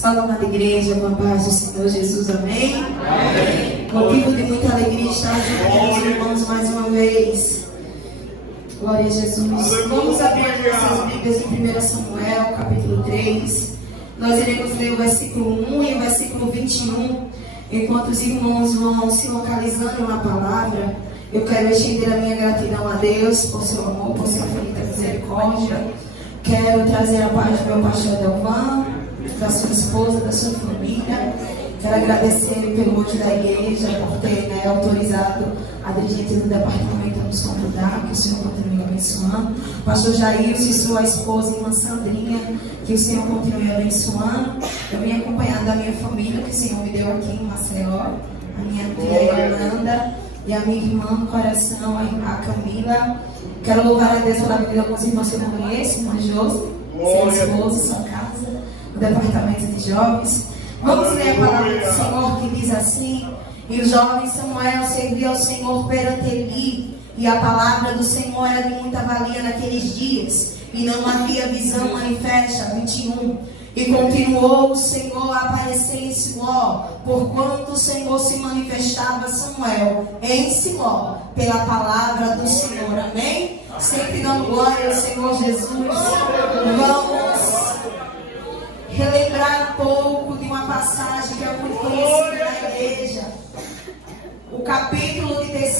Salve, amada igreja, com a paz do Senhor Jesus, amém? Amém. Motivo de muita alegria estar junto com os irmãos mais uma vez. Glória a Jesus. Vamos abrir as nossas Bíblias em 1 Samuel, capítulo 3. Nós iremos ler o versículo 1 e o versículo 21. Enquanto os irmãos vão se localizando na palavra, eu quero estender a minha gratidão a Deus por seu amor, por sua infinita misericórdia. Quero trazer a paz do meu pastor Delvan, da sua esposa, da sua família. Quero agradecer pelo hoje da igreja, por ter autorizado a dirigente do departamento a nos convidar, que o Senhor continue abençoando. Pastor Jair e sua esposa, irmã Sandrinha, que o Senhor continue abençoando. Eu vim acompanhada da minha família, que o Senhor me deu aqui em Maceió, a minha tia Yolanda e a minha irmã no coração, a Camila. Quero louvar a Deus pela vida de alguns irmãos que eu não conheço, irmã Josi, sua esposa, sua casa, o departamento de jovens. Vamos ler a palavra do Senhor que diz assim: e o jovem Samuel serviu ao Senhor perante Eli, e a palavra do Senhor era de muita valia naqueles dias, e não havia visão manifesta. 21. E continuou o Senhor a aparecer em Siló, porquanto o Senhor se manifestava a Samuel em Siló, pela palavra do Senhor. Amém? Sempre dando glória ao Senhor Jesus. Vamos relembrar um pouco de uma passagem que é muito conhecida na igreja. O capítulo de 3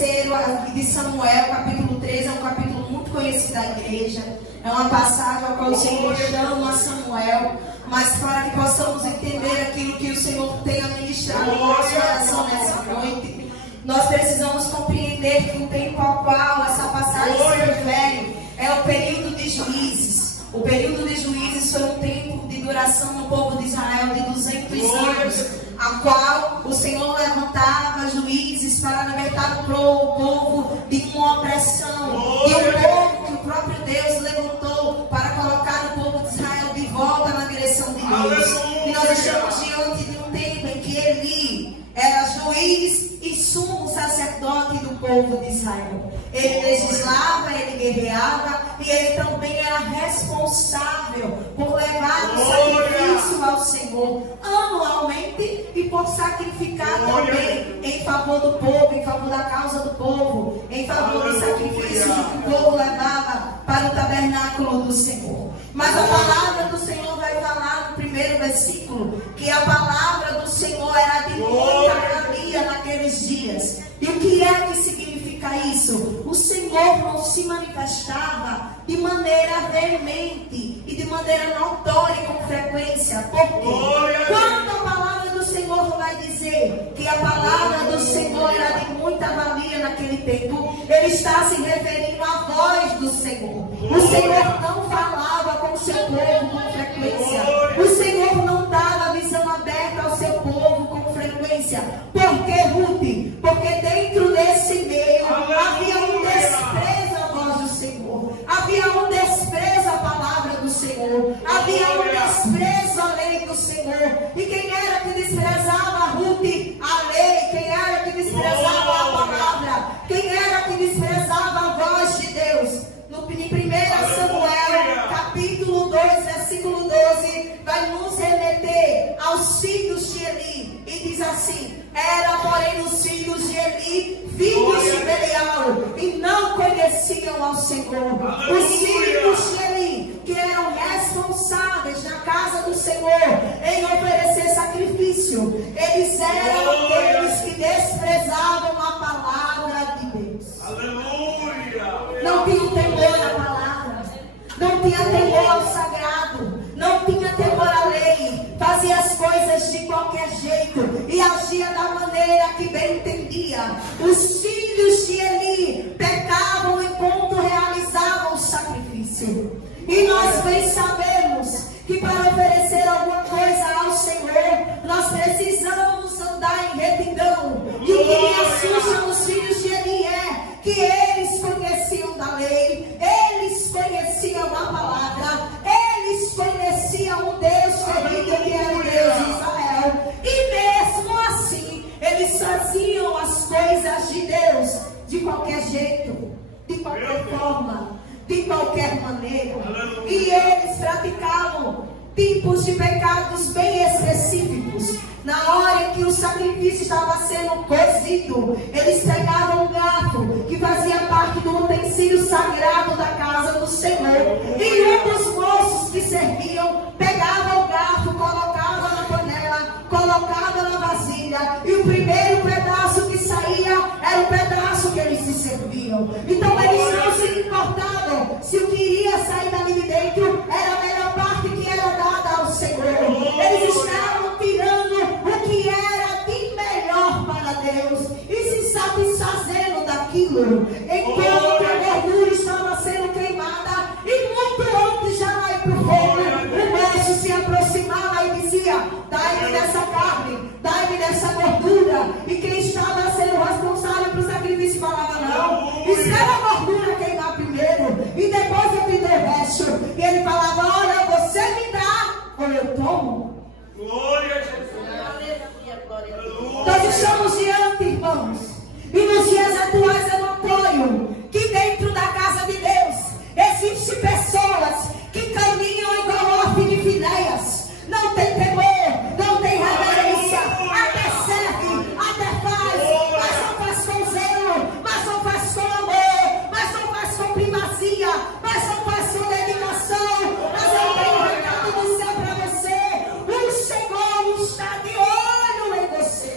de Samuel, capítulo 3, é um capítulo muito conhecido da igreja. É uma passagem ao qual o Senhor chama Samuel, mas para que possamos entender aquilo que o Senhor tem a ministrar no nosso coração nessa noite, nós precisamos compreender que o tempo ao qual essa passagem se refere é o período de Juízes. O período de Juízes foi um tempo de duração no povo de Israel de 200 anos, a qual o Senhor levantava juízes para libertar o povo de uma opressão. E o povo que o próprio Deus levantou para colocar o povo de Israel de volta na direção de Deus. E nós estamos diante de um tempo em que Eli era juiz e sumo sacerdote do povo de Israel. Ele legislava, ele guerreava, e ele também era responsável por levar o sacrifício ao Senhor anualmente e por sacrificar também em favor do povo, em favor da causa do povo, em favor do sacrifício que o povo levava para o tabernáculo do Senhor. Mas a palavra do Senhor vai falar no primeiro versículo que a palavra do Senhor era de muita valia naqueles dias. E o que é que significa isso? O Senhor não se manifestava de maneira veemente e de maneira notória e com frequência. Por quê? Quando a palavra do Senhor vai dizer que a palavra do Senhor era de muita valia naquele tempo, ele está se referindo à voz do Senhor. O Senhor não falava com o seu povo com frequência. O Senhor não dava visão aberta ao seu povo com frequência. Por que, Ruth? Porque dentro desse meio havia um desprezo à voz do Senhor. Havia um desprezo à palavra do Senhor. Havia um desprezo à lei do Senhor. E quem era que desprezava, Ruth, a lei? Quem era que desprezava a palavra? Quem era que desprezava a voz de Deus? Em 1 Samuel, capítulo 2, versículo 12, vai nos remeter aos filhos de Eli. E diz assim: era, porém, os filhos de Eli, filhos de Belial, e não conheciam ao Senhor. Os filhos de Eli, que eram responsáveis na casa do Senhor em oferecer sacrifício, eles eram aqueles que desprezavam a palavra de Deus. Aleluia! Não tinham temor à palavra, não tinha temor ao sagrado, não tinha temor à lei, fazia as coisas de qualquer jeito e agia da maneira que bem entendia. Os filhos de Eli pecavam enquanto realizavam o sacrifício. E nós bem sabemos que para oferecer alguma coisa ao Senhor, nós precisamos andar em retidão. E o que me assusta nos filhos de Eli é que eles conheciam da lei, eles conheciam a palavra, eles conheciam o Deus querido que era o Deus de Israel. E mesmo assim, eles faziam as coisas de Deus de qualquer jeito, de qualquer forma, de qualquer maneira. E eles praticavam tipos de pecados bem específicos. Na hora em que o sacrifício estava sendo cozido, eles pegavam um garfo que fazia parte do utensílio sagrado da casa do Senhor. E um dos moços que serviam pegava o garfo, colocava na panela, colocava na vasilha, e o primeiro pedaço que saía era o pedaço que eles se serviam. Então eles não se importavam se o que iria sair dali de dentro era a melhor parte que era dada ao Senhor. Eles estavam tirando o que era de melhor para Deus e se satisfazendo daquilo, enquanto a gordura estava sendo queimada. E muito antes de ela ir para o fogo, o moço se aproximava e dizia: dai-me dessa carne, dai-me dessa gordura. E quem estava sendo responsável pelo sacrifício falava: não, espera a gordura queimar primeiro e depois eu te dou o resto. E ele falava: olha, você me dá ou eu tomo. Glória a Jesus. Nós estamos diante, irmãos, e nos dias atuais é notório que dentro da casa de Deus existem pessoas que caminham igual Ofni e Finéias. Não tem temor, não tem reverência, até serve, até faz, mas não faz com zelo, mas não faz com amor, mas não faz com primazia, mas não faz com dedicação. Mas eu tenho um recado do céu para você: o Senhor está de olho em você.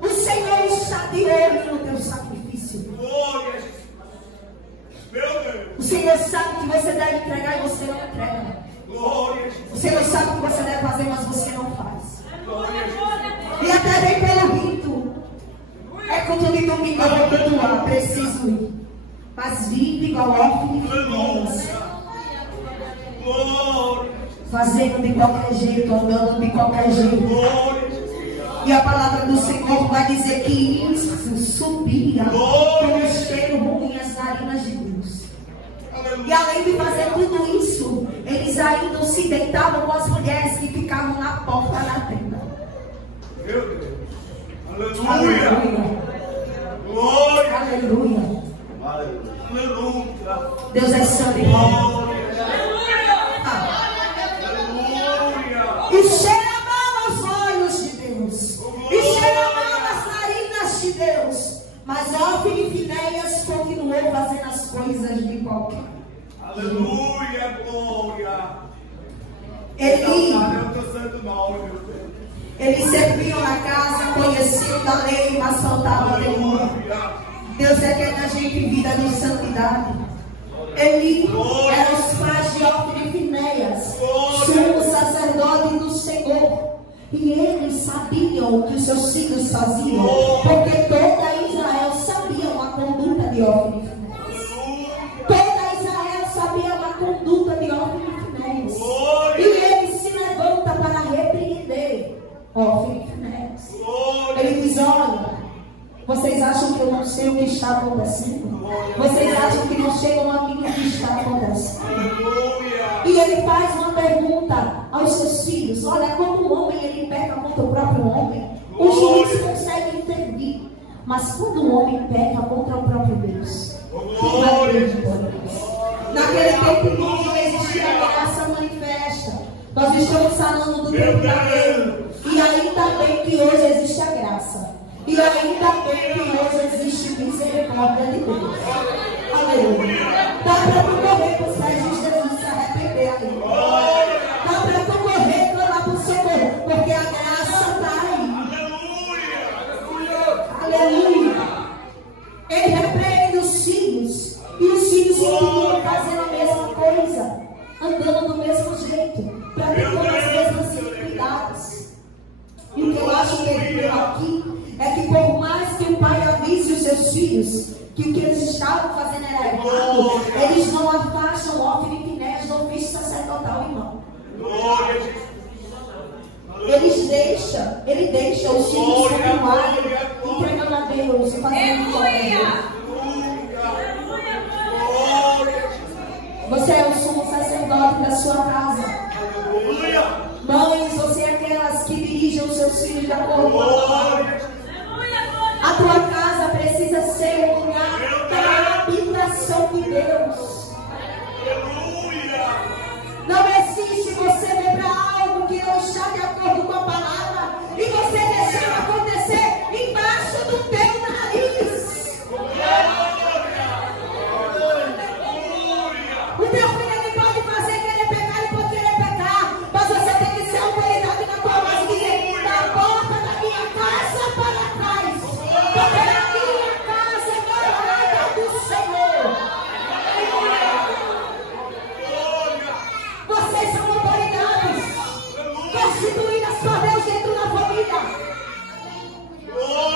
O Senhor está de olho no teu sacrifício. Glória a Jesus. Meu Deus. O Senhor sabe que você deve entregar e você não entrega. Glória a Jesus. O Senhor sabe o que você deve fazer, mas você não faz. Glória a Jesus. E até bem pelo rito. É culto de domingo, eu vou perdoar, preciso ir. Mas vive igual Ofni e Finéias, Glória. fazendo de qualquer jeito, andando de qualquer jeito. Glória a Jesus. E a palavra do Senhor vai dizer que isso subia com o cheiro ruim às narinas de Deus. E além de fazer tudo isso, eles ainda se deitavam com as mulheres que ficavam na porta da tenda. Meu Deus. Aleluia. Glória. Aleluia. Aleluia. Deus é santo, irmão. E cheira mal aos olhos de Deus. E cheira mal às narinas de Deus. Mas Ofni e Finéias continuou fazendo as coisas de qualquer. Aleluia. Glória. Eles serviam na casa, conheciam da lei, mas faltava temor. Deus requer da gente vida de santidade. Eli era os pais de Ofni e Finéias, sumo sacerdote do Senhor. E eles sabiam o que os seus filhos faziam, porque toda Israel sabia a conduta de Ofni e Finéias. Toda Israel sabia a conduta de Ofni e Finéias. E ele se levanta para repreender Ofni e Finéias. Ele diz: olha, vocês acham que eu não sei o que está acontecendo? Vocês acham que não chegam a mim o que está acontecendo? E ele faz uma pergunta aos seus filhos: olha, como o homem ele peca contra o próprio homem, o juiz consegue intervir. Mas quando o homem peca contra o próprio Deus, quem vai acreditar nisso? Naquele tempo não existia a graça manifesta. Nós estamos falando do tempo da lei. E ainda bem que hoje existe a graça. E ainda bem que hoje existe misericórdia de Deus. Aleluia. Dá para tu correr para os pés de Jesus se arrepender aí. Dá para tu correr para lá para o socorro, porque a graça está aí. Aleluia. Ele repreende os filhos. E os filhos continuam fazendo a mesma coisa, andando do mesmo jeito, praticando as mesmas iniquidades. E o que eu acho terrível aqui é que, por mais que o pai avise os seus filhos que o que eles estavam fazendo era errado, eles não afastam Ofni e Finéias do ofício sacerdotal, irmão. Ele deixa os filhos continuarem entregando a Deus e fazendo glória. Você é o sumo sacerdote da sua casa. Mães, você é aquelas que dirigem os seus filhos de acordo com a palavra. A tua casa precisa ser um lugar para a habitação de Deus. Não existe você ver você não está de acordo com a palavra e você deixar acontecer embaixo do teu nariz. O teu filho ele pode fazer querer pecar, ele pode querer pecar, mas você tem que ser autoridade na tua voz e dizer: da porta da minha casa para trás, porque a minha casa é morada do Senhor. Vocês são autoridades constituídas por Deus dentro da família.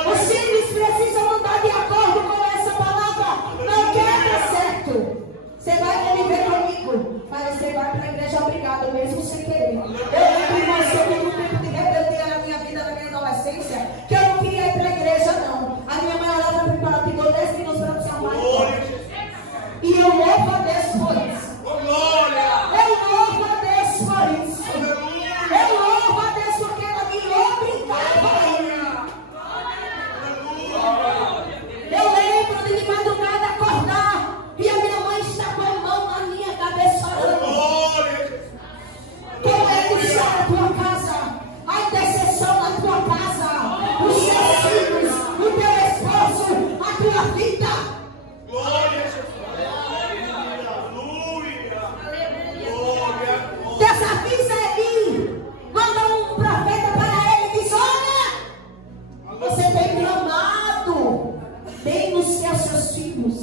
Os filhos precisam andar de acordo com essa palavra. Não quer dar certo. Você vai conviver comigo, mas você vai para a igreja obrigado, mesmo sem querer. Eu lembro, irmãos, sobre um tempo de rebeldia na minha vida, na minha adolescência, que eu não queria ir para a igreja, não. A minha mãe orava preparativo 10 minutos para me chamar. E eu louvo a Deus por isso. Eu louvo a Deus por isso. Eu louvo a Deus porque ela me obrigava. Eu lembro de madrugada acordar e a minha mãe está com a mão na minha cabeça orando. Como é que está a tua casa? A intercessão na tua casa, os seus filhos, o teu esposo, a tua vida. Desavisa Eli, manda um profeta para ele e diz: olha, você tem clamado bem nos seus filhos.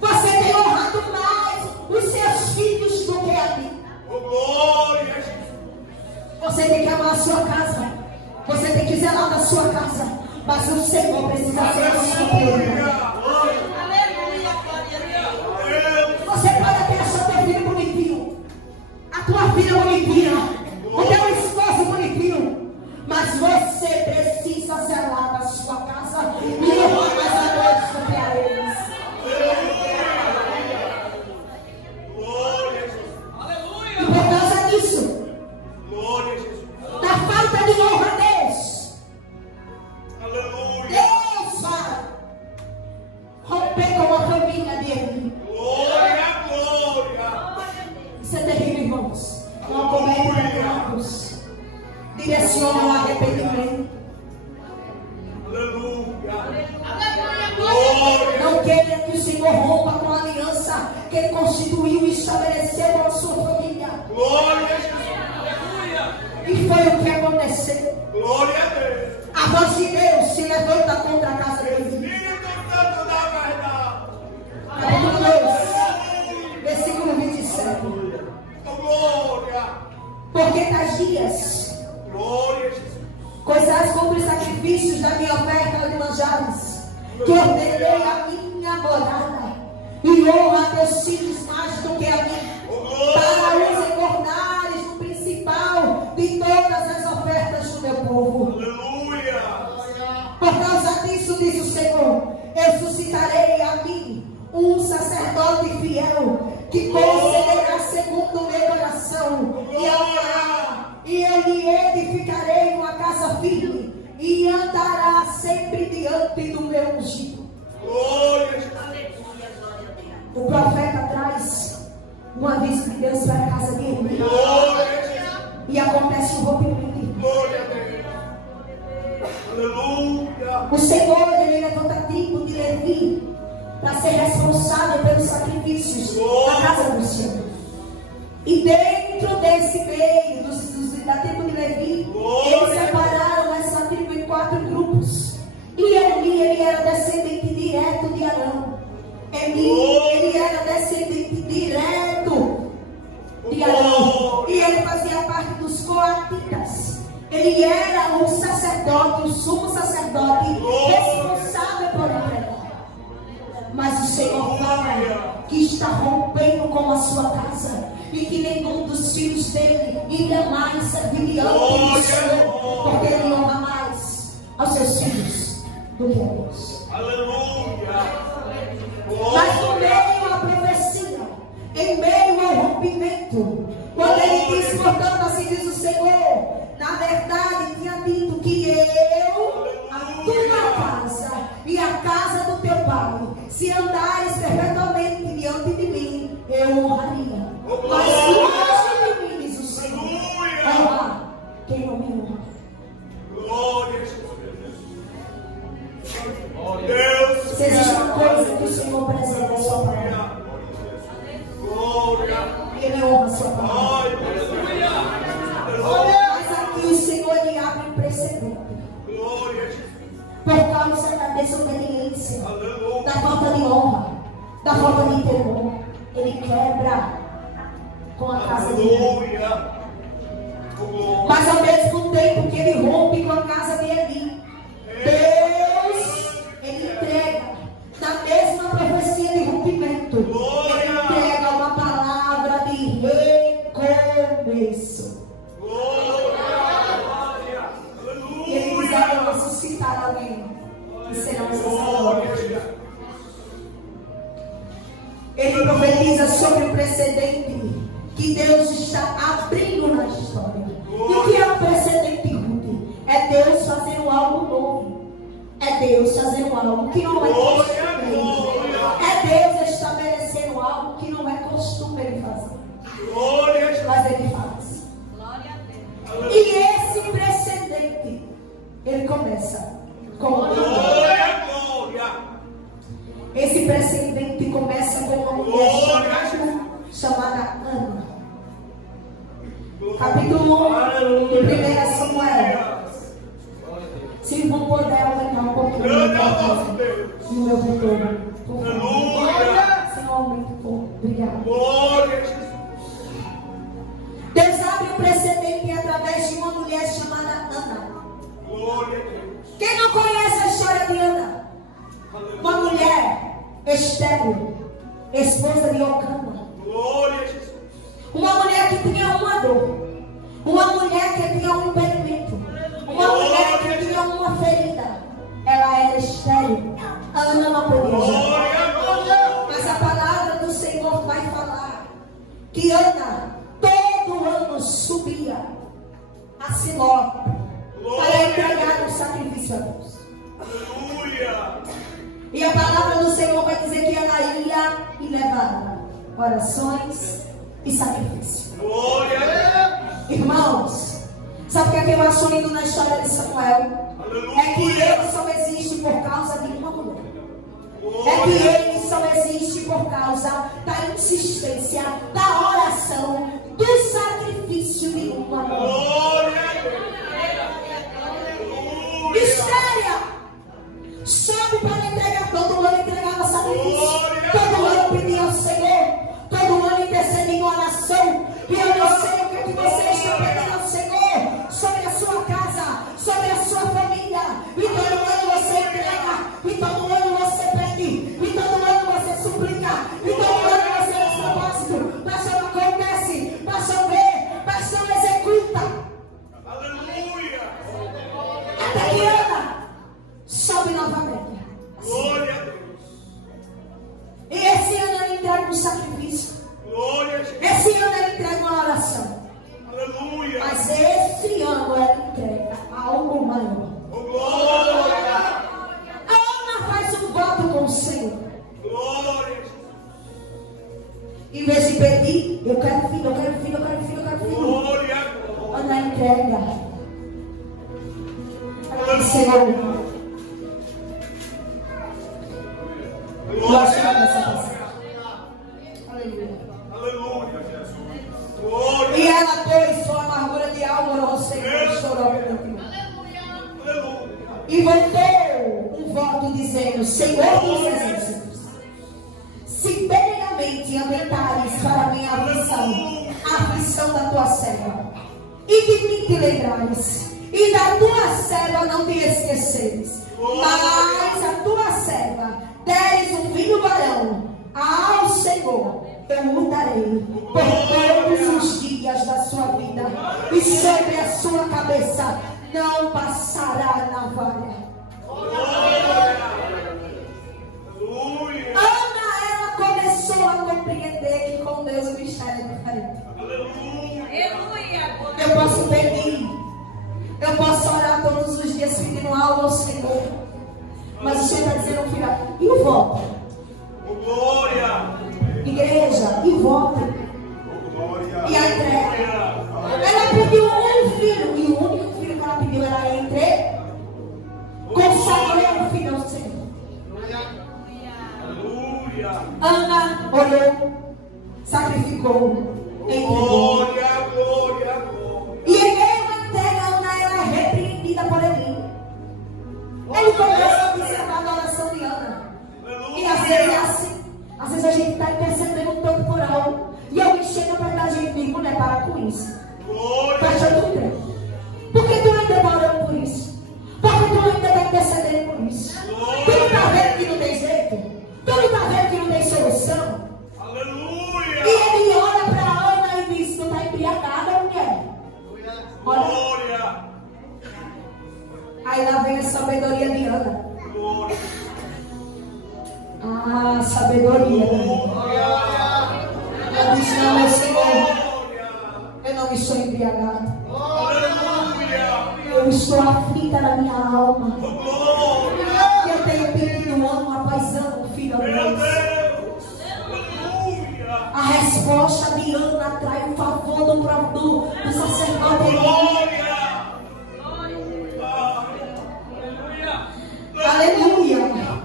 Você tem honrado mais os seus filhos do que a mim. Você tem que amar a sua casa. Você tem que zelar da sua casa. Mas o Senhor precisa ser a sua prioridade. Você pode até achar teu filho bonitinho, a tua filha bonitinha, o teu esposo bonitinho, mas você precisa zelar da sua casa e honrar mais a Deus do que a eles. E por causa disso, da falta de honra a Deus, Deus vai romper com a família dele. Isso é terrível, irmãos. Não comete pecados. Direciona o arrependimento. Não queira que o Senhor rompa com a aliança que Ele constituiu e estabeleceu com a sua família. E foi o que aconteceu. A voz de Deus se levanta contra a casa dele. Capítulo 2, versículo 27. Porque tais dias coisas contra os sacrifícios da minha oferta de manjares, que ordenei a minha morada, e honra a teus filhos mais do que a mim, para os encornares no principal de todas as ofertas do meu povo. Por causa disso, diz o Senhor, eu suscitarei a mim um sacerdote fiel, que concederá segundo o meu coração, e amará, e eu lhe edificarei uma casa firme, e andará sempre diante do meu ungido. O profeta traz um aviso de Deus para a casa de Eli, e acontece um rompimento. O Senhor, Ele levanta a tribo de Levi para ser responsável pelos sacrifícios da casa do Senhor. E dentro desse meio da tribo de Levi, eles separaram essa tribo em 4 grupos. E Eli, ele era descendente direto de Arão. Ele era descendente direto de Arão. E ele fazia parte dos coatitas. Ele era um sacerdote, um sumo sacerdote, responsável por entregar. Mas o Senhor fala que está rompendo com a sua casa, e que nenhum dos filhos dele ainda mais serviria ao Senhor, porque ele honra mais aos seus filhos do que a Deus. Mas no meio à profecia, em meio ao rompimento, quando ele diz, portanto, assim diz o Senhor, na verdade tinha dito que eu, a tua casa e a casa do teu pai, se andares perpetuamente diante de mim, eu honraria. Mas longe de mim, diz Ele honra a sua palavra. Mas aqui o Senhor ele abre um precedente. Por causa da desobediência, da falta de honra, da falta de temor, ele quebra com a casa de Eli. Mas ao mesmo tempo que ele rompe com a casa de Eli, Deus, ele entrega, na mesma profecia de rompimento, ele entrega uma palavra de recomeço. E ele diz: eu vou suscitar alguém que serão sacerdotes. Ele profetiza sobre o precedente que Deus está abrindo na história. E o que é o precedente, Ruth? É Deus fazendo algo novo. É Deus fazendo algo que não é costume. É Deus estabelecendo algo que não é costume ele fazer. Mas ele faz. E esse precedente, ele começa com uma mulher. Esse precedente começa com uma mulher chamada Ana. Capítulo 1 de 1 Samuel. Se não puder aumentar um pouquinho no meu retorno, por favor. Se não aumenta um pouco. Obrigada. Deus abre o precedente através de uma mulher chamada Ana. Quem não conhece a história de Ana? Uma mulher estéril, esposa de Ocana. Uma mulher que tinha uma dor. Uma mulher que tinha um impedimento. Uma mulher que tinha uma ferida. Ela era estéril. Ana não podia gerar. Mas a palavra do Senhor vai falar que Ana todo ano subia a Siló para entregar um sacrifício a Deus. E a palavra do Senhor vai dizer que ela ia e levava orações e sacrifício. Irmãos, sabe o que eu acho lindo na história de Samuel? É que ele só existe por causa de uma mulher. É que ele só existe por causa da insistência, da oração, do sacrifício de uma mulher. Mistério! Sobe para entregar, todo ano entregava sacrifício, todo ano pedia ao Senhor, todo ano intercedia em oração. E eu não sei o que você está pedindo ao Senhor sobre a sua casa, sobre a sua família. E todo ano você entrega, e todo ano você pede, e todo ano você suplica, e todo ano você faz propósito, mas não acontece, mas não vê, mas não executa. Até que Ana sobe novamente. Glória a Deus. E esse ano ela entrega um sacrifício. Glória a Jesus. Esse ano ela entrega uma oração. Aleluia. Mas esse ano ela entrega algo maior. Oh, glória. A Ana faz um voto com o Senhor. Glória a Jesus. Em vez de pedir, eu quero filho, eu quero filho, eu quero filho, eu quero filho. Glória a Deus. Ana entrega. Ela diz: Senhor, gosto dessa passagem. Aleluia. Aleluia, Jesus. Glória. E ela pôs sua amargura de alma ao Senhor e chorou pelo Deus. Aleluia. E voltou um voto dizendo: Senhor dos exércitos, se benignamente aumentares para a minha aflição, a aflição da tua serva, e de mim te lembrares, e da tua serva não te esqueceres, mas a tua serva deres um filho varão, ao Senhor eu o darei por todos os dias da sua vida, e sobre a sua cabeça não passará navalha. Aleluia. Ana, ela começou a compreender que com Deus o mistério é diferente. Aleluia. Eu posso pedir, eu posso orar todos os dias pedindo algo ao Senhor, mas o Senhor está dizendo: filha, e o voto? Oh, glória. Igreja, e o voto? Oh, glória. E a entrega? Ela pediu um filho, e o único filho que ela pediu era entre. Consagrou o filho ao Senhor. Aleluia. Ana olhou, sacrificou, entregou. Glória, glória, glória. E em meio à entrega, Ana era repreendida por Eli. Ele começa a observar a oração de Ana. E às vezes é assim. Às vezes a gente está intercedendo um temporal. E alguém chega perto da gente e diz, mulher, para com isso. Está achando que tem? Por que tu ainda está orando por isso? Por que tu ainda está intercedendo por isso? Tu não está vendo que não tem jeito? Tu não está vendo que não tem solução? Aleluia. E ele olha para Ana e diz, tu está embriagada, mulher? Olha. Glória. Aí lá vem a sabedoria de Ana. Glória. Ah, sabedoria. Ela disse, não, meu Senhor, eu não estou embriagada. Aleluia. Eu estou aflita na minha alma. Glória. E eu tenho pedido ano após ano, filho de Meu Deus. Deus. Aleluia. A resposta de Ana atrai o favor do sacerdote. Glória. Aleluia. Glória.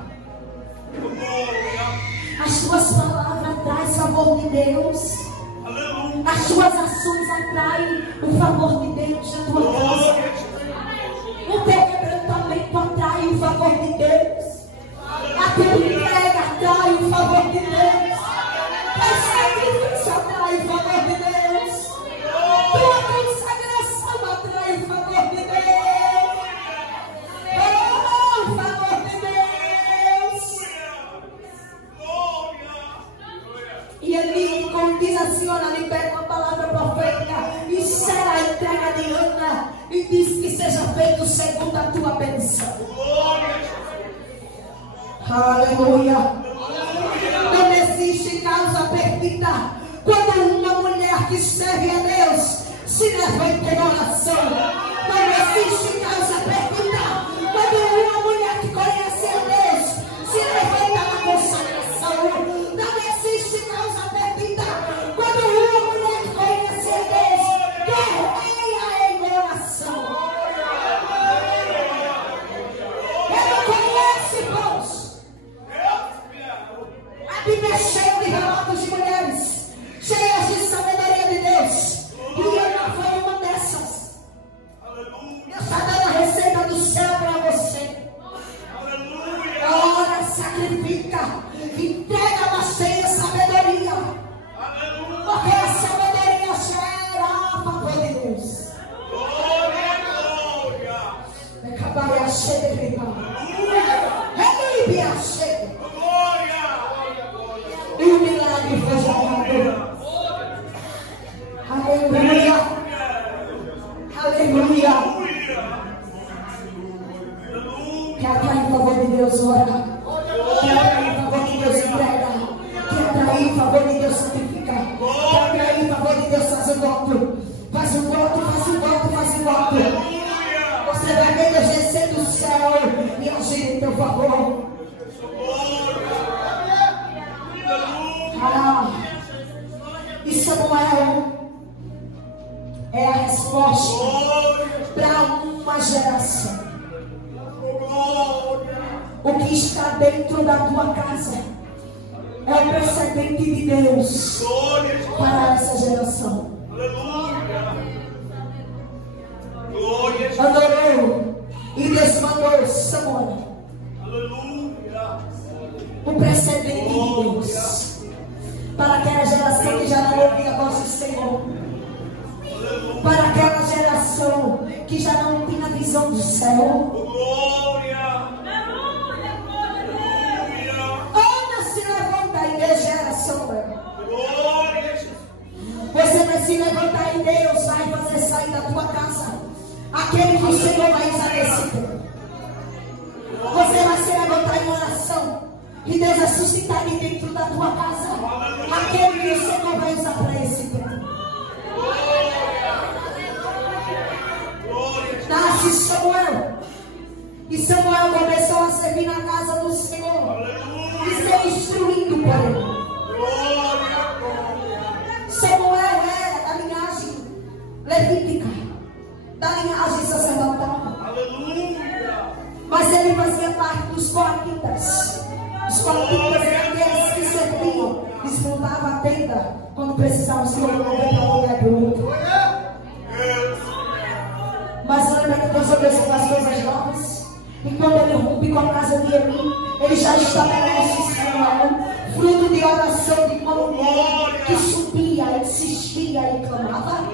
As suas palavras trazem favor de Deus. Aleluia. As suas ações atraem o favor de Deus na tua casa. Glória. O teu quebrantamento atrai o favor de Deus. A tua entrega atrai o favor de Deus. Teu sacrifício atrai o favor de Deus. Tua consagração atrai o favor de Deus. Oh, o favor de Deus. E ele, como diz a senhora, libera uma palavra profética e será a entrega de Ana e diz que seja feito segundo a tua bênção. Aleluia. Não existe causa perdida quando uma mulher que serve a Deus se levanta em oração. Não existe causa perdida quando uma mulher que conhece a Deus se levanta na consagração. Não existe causa perdida quando uma mulher que conhece a Deus guerreia em oração. Ele conhece, irmãos. A Bíblia é cheia de relatos de mulheres cheias de sabedoria de Deus. E Ana foi uma dessas. Deus está dando a receita do céu para você. Ora, sacrifica, entrega, mas tenha sabedoria. Porque a sabedoria gera a favor de Deus. Acabar a cheia de e o milagre foi gerado. Aleluia. Aleluia. Quer atrair o favor de Deus, ora. Quer atrair o favor de Deus, entrega. Quer atrair o favor de Deus, santifica. Quer atrair o favor de Deus, faz um voto. Faz um voto, faz um voto, faz um voto. Você vai ver Deus descer do céu e agir em teu favor. E Samuel é a resposta para uma geração. O que está dentro da tua casa é o precedente de Deus para essa geração. Adorou e Deus mandou Samuel. O precedente de Deus para aquela geração que já não ouvia a voz do Senhor, para aquela geração que já não tinha visão do céu. Ana se levanta em Deus, geração. Você vai se levantar em Deus, vai fazer sair da tua casa aquele que o Senhor vai usar nesse tempo. Você vai se levantar em oração e Deus vai suscitar de dentro da tua casa aquele que o Senhor vai usar para esse tempo. Nasce Samuel. E Samuel começou a servir na casa do Senhor e ser instruído por ele. Samuel era da linhagem levítica, da linhagem sacerdotal. Mas ele fazia parte dos coatitas. Os coatitas eram aqueles que serviam, desmontavam a tenda quando Não precisamos se mover para um lugar para o outro. Mas lembra que Deus abençoa as coisas novas. E quando ele rompe com a casa de Eli, ele já estabelece Samuel, fruto de oração de uma mulher que subia, insistia e clamava.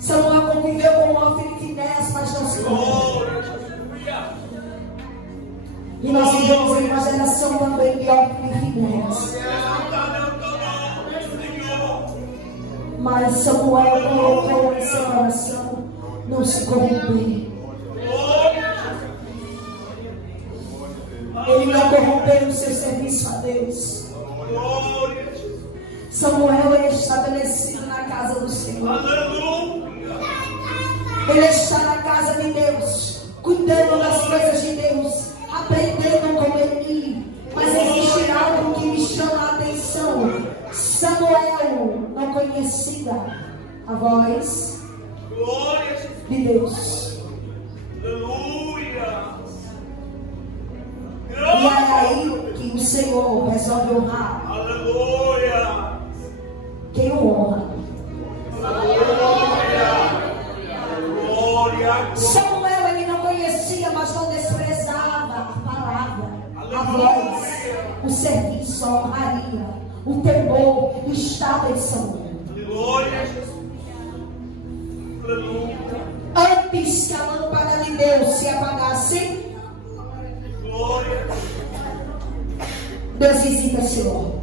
Samuel conviveu com Ofni e Finéias, mas não se converteu. E nós vivemos em uma geração também de Ofni e Finéias. Mas Samuel colocou em seu coração não se corromper. Ele não corrompeu o seu serviço a Deus. Samuel é estabelecido na casa do Senhor. Ele está na casa de Deus, cuidando das coisas de Deus, aprendendo com Eli. Mas existe algo que me chama a atenção. Samuel não conhecia a voz de Deus. E é aí que o Senhor resolve honrar quem o honra. Samuel, ele não conhecia, mas não desprezava a palavra, a voz, o serviço, a honraria, o temor estava em Samuel. Antes que a lâmpada de Deus se apagasse, Deus visita Senhor.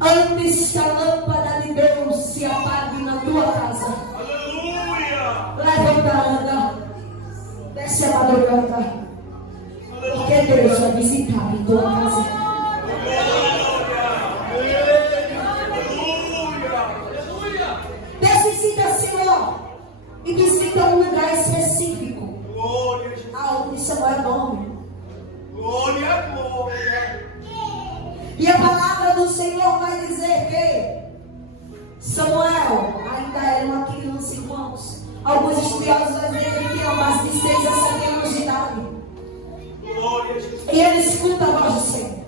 Antes que a lâmpada de Deus se apague na tua casa, levanta a anda, desce a madrugada, porque Deus vai visitar em tua casa. Deus visita Senhor e visita um lugar específico, aonde Samuel dorme. E a palavra do Senhor vai dizer que Samuel ainda era uma criança, irmãos. Alguns estudiosos vão dizer que ele tinha mais de 6 a 7 anos de idade. E ele escuta a voz do Senhor.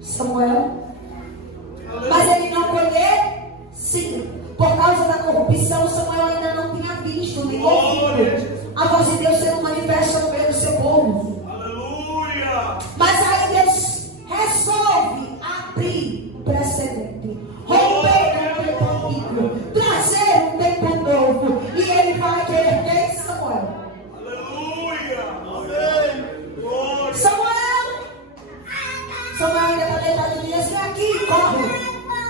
Samuel. Mas ele não conhecia. Por causa da corrupção, Samuel ainda não tinha visto nem ouvido a voz de Deus sendo manifesta no meio do seu povo. Mas aí Deus resolve abrir o precedente, romper um tempo antigo, trazer um tempo novo. E ele vai querer quem? Samuel. Samuel ainda está deitado e diz: vem aqui, corre,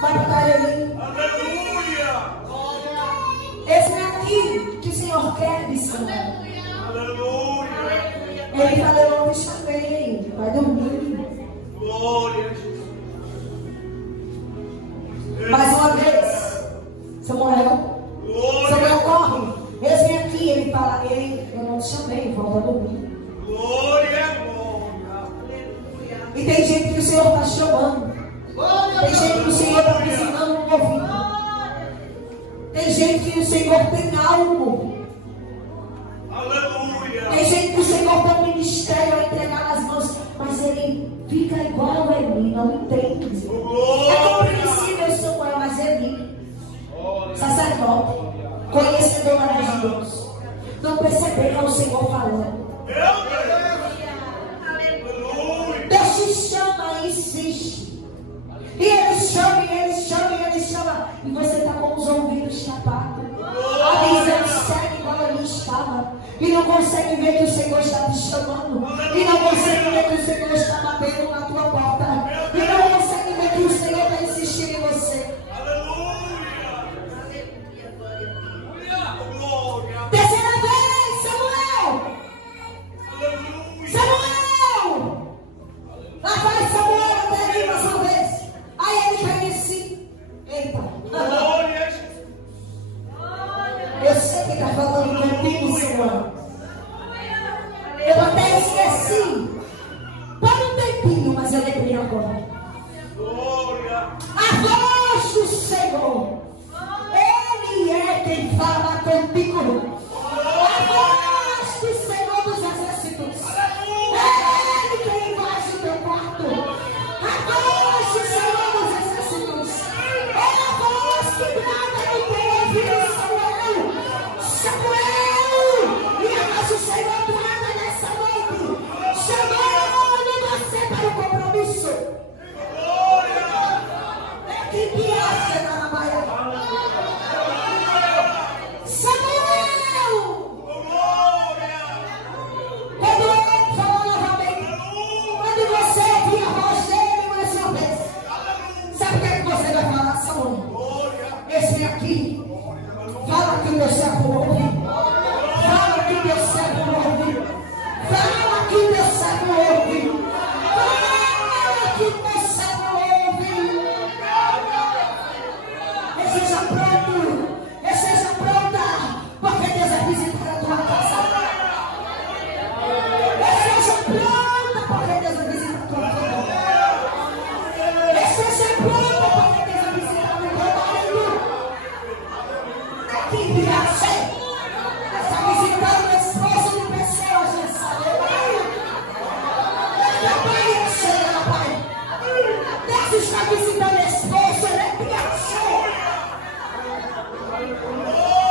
vai para ele. Esse é aqui que o Senhor quer de Samuel. Ele falou: não me chamei, vai dormir. Mais uma vez, Samuel corre. Esse vem aqui, ele fala: ei, eu não te chamei, volta a dormir. E tem gente que o Senhor está chamando. Tem gente que o Senhor está buzinando no ouvido. Tem gente que o Senhor tem algo. Tem gente que o Senhor tem um ministério a entregar nas mãos, mas ele fica igual a Eli, não entende. É compreensível Samuel, mas Eli, sacerdote, conhecedor da voz de Deus, não percebeu o Senhor falando. Deus te chama e insiste. E ele chama, e ele chama, e ele chama. E você está com os ouvidos tapados. A visão segue igual ele estava. E não consegue ver que o Senhor está te chamando. E não consegue ver que o Senhor está batendo na tua porta. E não consegue ver que o Senhor está insistindo em você. Terceira vez, Samuel! Samuel! Lá vai Samuel até ali mais uma vez. Aí ele pega esse. Eita! Eu sei que está falando contigo, Senhor. Eu até esqueci. Por um tempinho, mas eu lembrei agora. A voz do Senhor. Ele é quem fala contigo. A voz do Senhor dos exércitos. isso. É que viagem na Bahia. Samuel! Quando ele falou novamente, quando você via a voz dele mais uma vez, sabe o que você vai falar, Samuel? Esse aqui, fala que o meu servo ouve. Fala que o meu servo ouve. Fala que o meu servo ouve. Fala que o meu servo ouve. Esteja pronto. Esteja pronta. Porque Deus vai visitar a tua casa. Esteja pronta. Porque Deus vai visitar a tua casa. Esteja pronta. Porque Deus vai visitar o teu marido. Que viagem. Está visitando o esposo de pessoas nessa aleluia. Deus está visitando a esposa,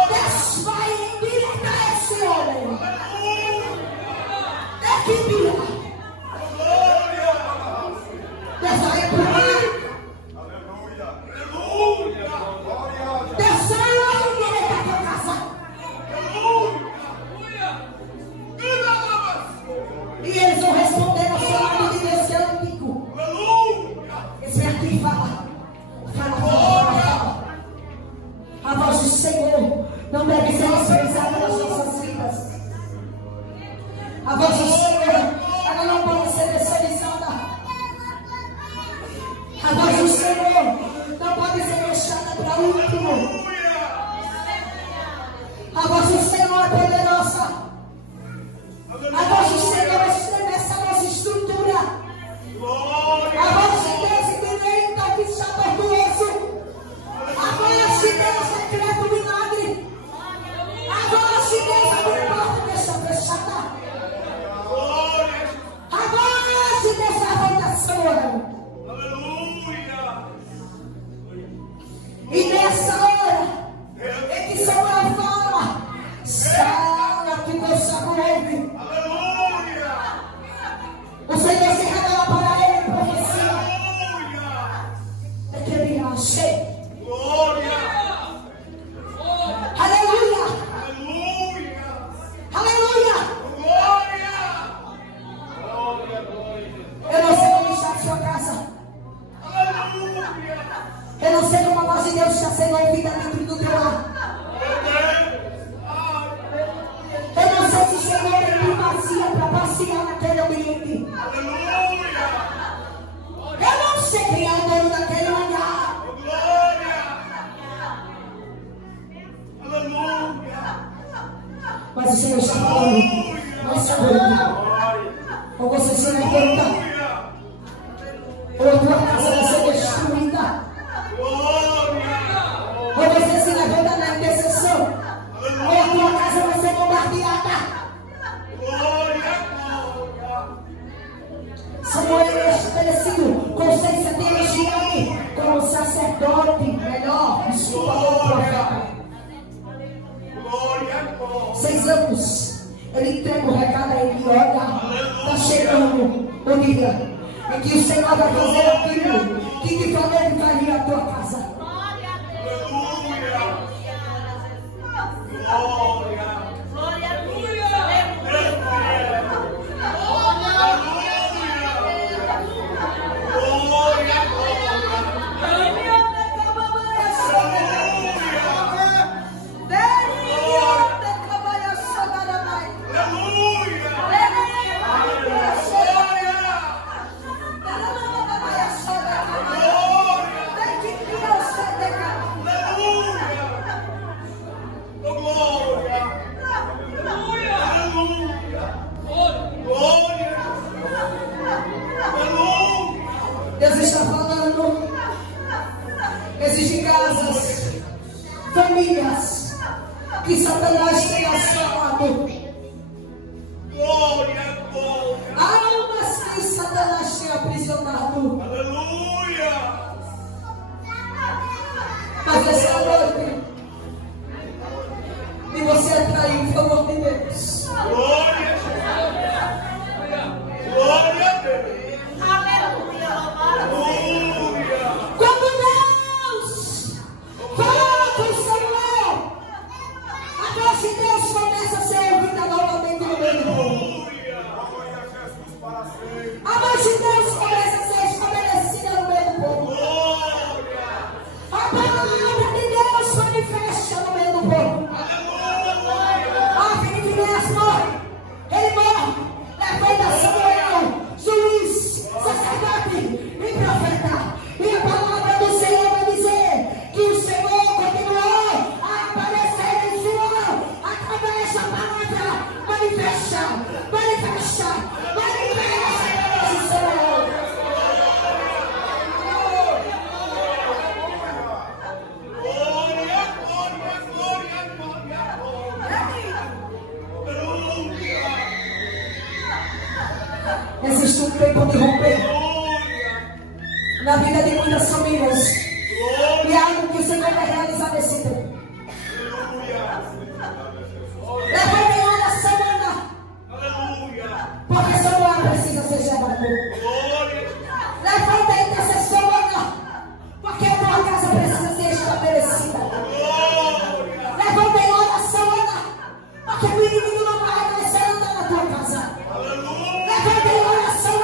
Deus vai endireitar esse homem. É que viagem. Deus vai empurrar. Deus vai endireitar a tua casa. E eles vão responder ao chamado de Deus que é antigo. Esse aqui fala. A voz do Senhor não deve ser desprezada nas nossas vidas. A voz do Senhor, ela não pode ser desprezada. A voz do Senhor não pode ser deixada para o último. A voz do Senhor é poderosa. A voz do Senhor estremece a nossa estrutura. A voz de Deus endireita o que está tortuoso. A voz de Deus decreta o milagre. A voz de Deus abre a porta que está fechada. A voz de Deus levanta a Senhora. E nessa hora, é que Samuel fala: fala que Deus sabe ouve. O Senhor se revela para ele em profecia. É que ele ache. Aleluia. Aleluia. Eu não sei como está a sua casa. Eu não sei como a voz de Deus está sendo ouvida dentro do teu lar. Eu não sei se o Senhor tem primacia para passear naquele ambiente. Eu não sei quem é o dono daquele lugar. Mas o Senhor está falando. Mas ou você se levanta, ou a tua casa vai ser destruída. Ou você se levanta na intercessão, ou a tua casa vai ser bombardeada. Samuel é estabelecido com 6 anos como sacerdote, melhor, desculpa, como profeta. 6 anos. Ele entrega o recado a ele: olha, está chegando o dia em que o Senhor vai fazer aquilo que de fato ele faria a tua casa. Deus está falando. Existem casas, famílias que Satanás tem assolado. Almas que Satanás tem aprisionado. Mas essa noite, e você atraiu o favor de Deus. Glória a Deus. voz de Deus começa a ser estabelecida no meio do povo. A palavra de Deus manifesta no meio do povo. Ah, Felipe Inés morre. Ele morre. Levanta Samuel, juiz, sacerdote e profeta. E a palavra do Senhor vai dizer que o Senhor continuou a aparecer em João através da palavra. Manifesta, manifesta, manifesta o Senhor. Existe um tempo de romper na vida de muitas famílias. E é algo que o Senhor vai realizar nesse tempo. Levantem a semana, porque Samuel precisa ser gerado. Levanta a intercessão, porque a tua casa precisa ser estabelecida. Levanta em oração, porque o inimigo não vai crescer andar na tua casa. Levanta em oração,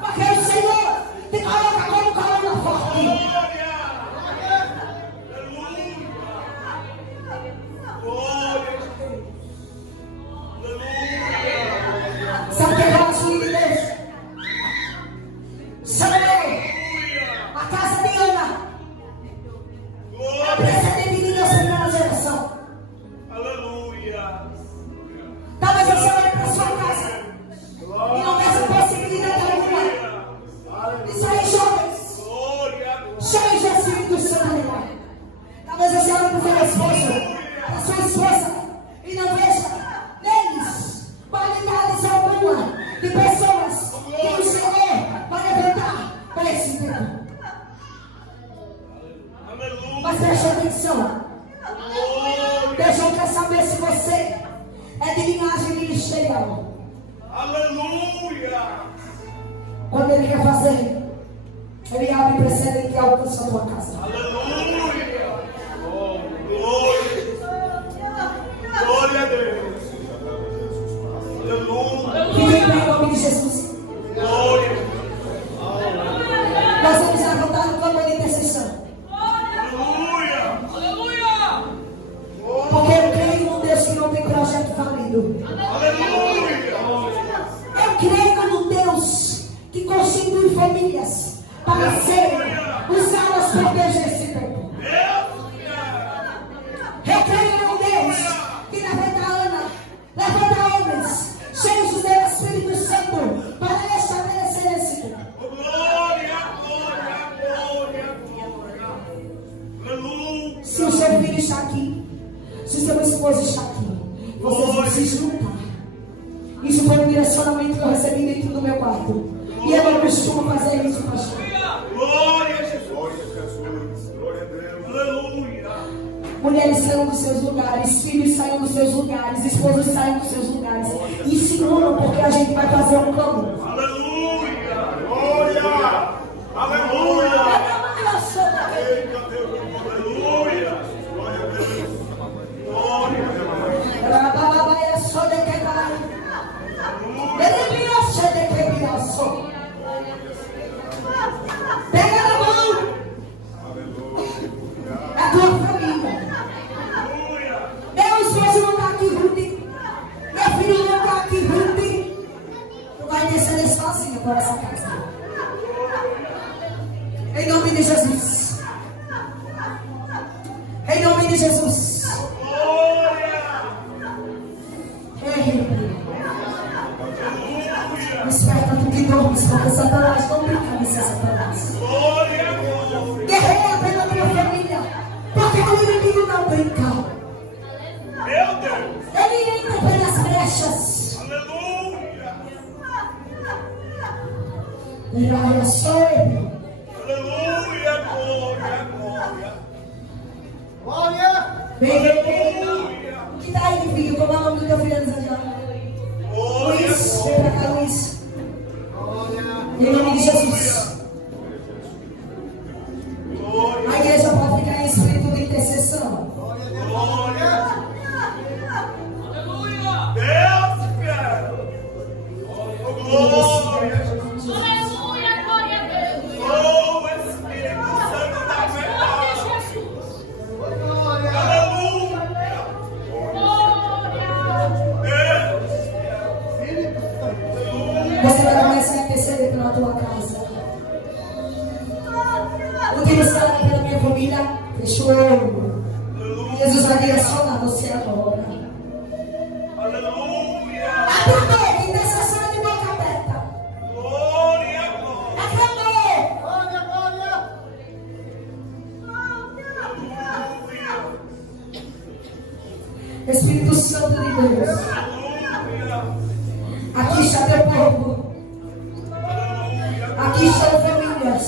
porque o Senhor te coloca como coluna forte. Sabe o que é o filho de Deus? Samuel, a casa de Ana, é o precedente de Deus na geração. Talvez você olhe para sua casa e não veja possibilidade alguma de sair jovens, cheios do Espírito Santo. Talvez você olhe para o seu esposo, para a sua esposa, e não veja neles qualidades alguma de pessoas que o Senhor vai levantar para esse tempo. Mas preste atenção. Deus não quer saber se você é de linhagem ministerial. Quando Ele quer fazer, Ele abre precedente e alcança a tua casa. Glória a Deus. Fiquem em nome de Jesus. Glória. Nós vamos levantar no clamor de intercessão. Porque eu creio num Deus que não tem projeto falido. Eu creio num Deus que constitui famílias para serem usadas por Deus nesse tempo. Eu creio num Deus que levanta Ana, levanta homens cheios do Espírito Santo para estabelecer esse tempo. Se o seu filho está aqui, se o seu esposo está aqui, vocês vão se juntar. Isso foi um direcionamento que eu recebi dentro do meu quarto. E eu não costumo fazer isso, pastor. Glória a Jesus. Glória a Deus. Aleluia. Mulheres saiam dos seus lugares, filhos saiam dos seus lugares, esposos saiam dos seus lugares. E se unam, porque a gente vai fazer um clamor. Aleluia. Glória. Aleluia. Eita Deus. Aleluia. Glória a Deus. Glória a Deus. Pega na mão. É a tua família. Meu esposo não está aqui, Ruth. Meu filho não está aqui, Ruth. Tu vai descer sozinho por essa casa. Em nome de Jesus. Em nome de Jesus. Desperta tu que dormes, porque Satanás não brinca de ser Satanás. Guerreia pela tua família, porque o inimigo não brinca. Meu Deus. Ele entra pelas brechas. Aleluia. E vai sobre. Aleluia. Glória. Glória. Vem. O que está aí, filho? Como é o nome do teu filho, Elisandro? Luiz, vem pra cá, Luiz. Em nome de Jesus. A igreja pode ficar em espírito de intercessão. Glória. Aleluia. Deus quer. Glória. tua casa. O Deus está pela minha família. Fecha o olho. Jesus vai direcionar você agora. Aleluia. Abre o boca, intercessão de boca aberta. Glória, glória. Aclamou. Espírito Santo de Deus. Aqui está teu povo. Aqui estão famílias.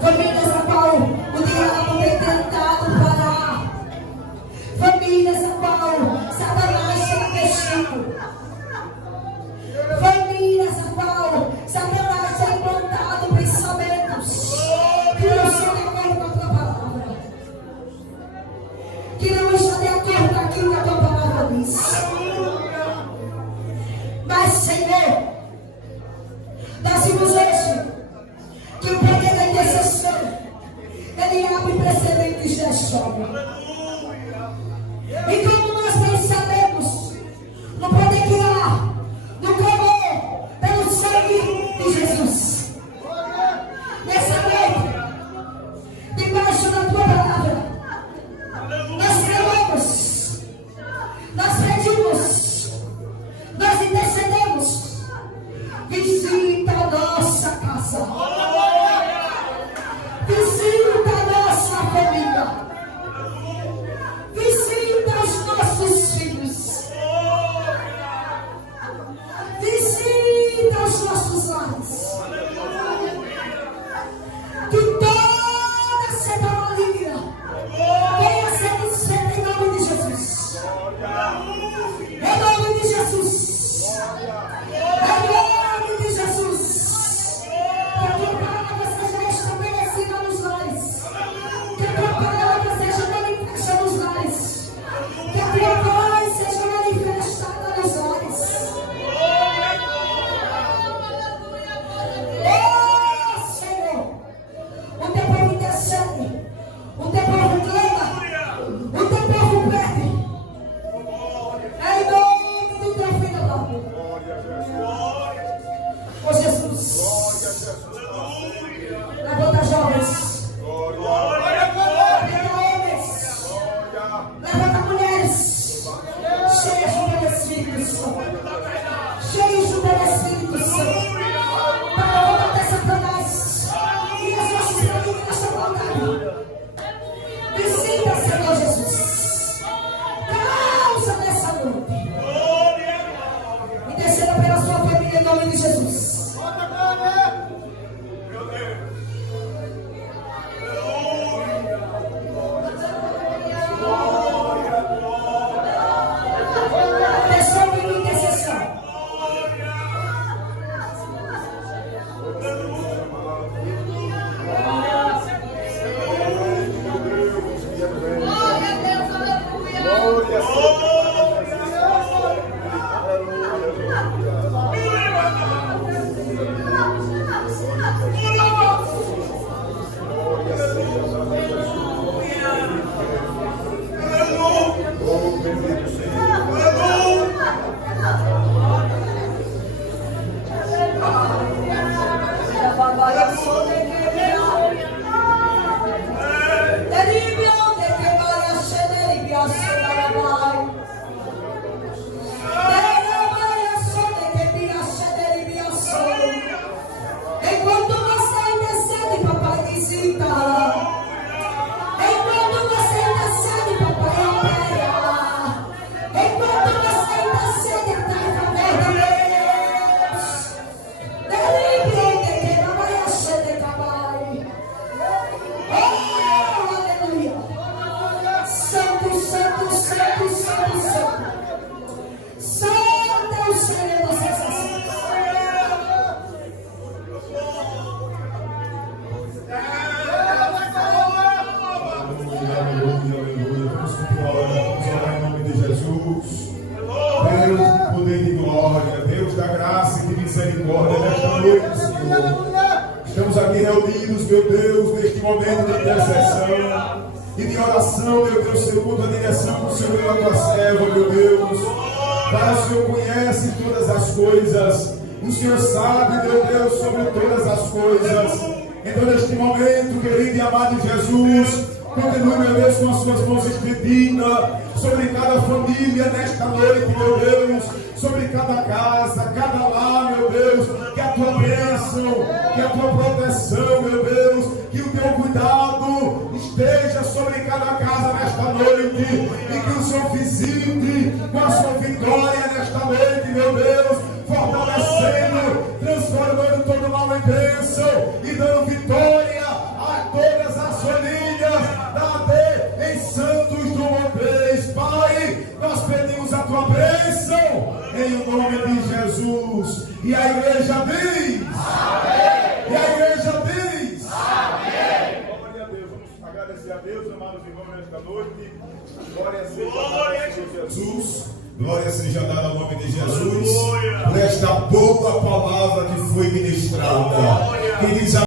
Famílias a qual o diabo tem tentado parar. Famílias a qual Satanás tem mexido. Famílias a qual Satanás tem implantado pensamentos que não são de acordo com a tua palavra. Que não estão de acordo com aquilo que a tua palavra diz. Mas, Senhor, nós vimos hoje que o poder da intercessão, ele abre precedentes da história. E como nós bem sabemos, no poder que há, no clamor pelo sangue de Jesus. Nessa noite, debaixo da tua palavra, nós clamamos, nós pedimos, nós intercedemos. Visita a nossa casa. Visita a nossa família. Visita os nossos filhos. Visita os nossos lares. Que toda seta maligna venha ser desfeita em nome de Jesus. Em nome de Jesus. Em nome de Jesus. Que a tua palavra seja estabelecida nos lares. Que a tua palavra seja manifestada nos lares. Que a tua voz seja manifestada nos lares. Oh, Senhor, o teu povo intercede, o teu povo clama, o teu povo pede. Em nome do teu filho amado. Oh, Jesus. Levanta jovens. Levanta homens. Levanta mulheres. Cheios do teu Espírito Santo. Cheios do teu Espírito Santo. Para combater Satanás e as nossas famílias nesta vontade. Visita, Senhor Jesus. Causa nessa noite. Interceda pela sua família em nome de Jesus. Pessoal de intercessão. Enquanto você intercede, papai, visita. Enquanto você intercede, papai, opera. Enquanto você intercede, ataca a mão de Deus. Delibere que não vai achar de trabalho. Oh, aleluia. Santo, santo, santo, santo, santo. Santo é o Senhor dos Exércitos. Deus de poder e glória, Deus da graça e de misericórdia, nesta noite, Senhor. Estamos aqui reunidos, meu Deus, neste momento de intercessão e de oração, meu Deus, segundo a direção do Senhor e da tua serva, meu Deus. Pai, o Senhor conhece todas as coisas O Senhor sabe, meu Deus, sobre todas as coisas. Então, neste momento, querido e amado Jesus, continue, meu Deus, com as suas mãos estendidas sobre cada família nesta noite, meu Deus, sobre cada casa, cada lar, meu Deus, que a tua bênção, que a tua proteção, meu Deus, que o teu cuidado esteja sobre cada casa nesta noite e que o Senhor visite com a sua vitória nesta noite, meu Deus, fortalecendo, transformando todo mal em bênção e dando vitória a todas as famílias da AD em Santos Dumont 3. Pai, nós pedimos a tua bênção em o nome de Jesus. E a igreja diz: amém. E a igreja diz: amém. Glória a Deus. Vamos agradecer a Deus, amados irmãos, nesta noite. Glória seja a Jesus. Glória seja dada ao nome de Jesus por esta boa palavra que foi ministrada. Quem diz